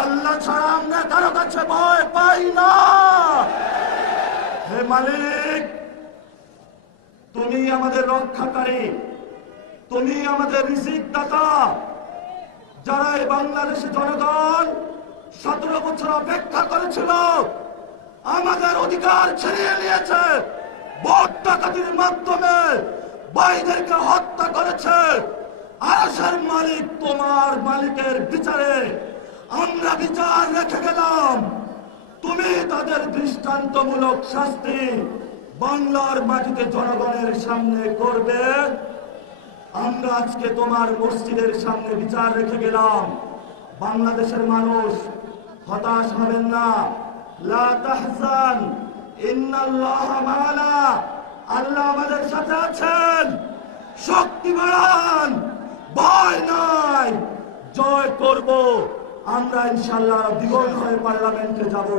আল্লাহ ছাড়া আমরা কারো কাছে ভয় পাই না। হে মালিক, তুমি আমাদের রক্ষাকারী, তুমি আমাদের রিজিক দাতা। যারা এই বাংলাদেশি জনগণ 17 বছর অপেক্ষা করেছিল, আমাদের অধিকার ছিনিয়ে নিয়েছে, ভোট ডাকাতির মাধ্যমে ভাইদেরকে হত্যা করেছে। আরশের মালিক তোমার মালিকের বিচারে আমরা বিচার রেখে গেলাম। তুমি তাদের দৃষ্টান্তমূলক শাস্তি বাংলার মাটিতে জনগণের সামনে করবে। আমরা আজকে তোমার মসজিদের সামনে বিচার রেখে গেলাম। বাংলাদেশের মানুষ হতাশ হবেন না। লা তাহজান ইন্নাল্লাহা মা'ানা, আল্লাহ আমাদের সাথে আছেন। শক্তি বাড়ান, ভয় নাই, জয় করব আমরা ইনশাআল্লাহ। দ্বিগুণ হয়ে পার্লামেন্টে যাব।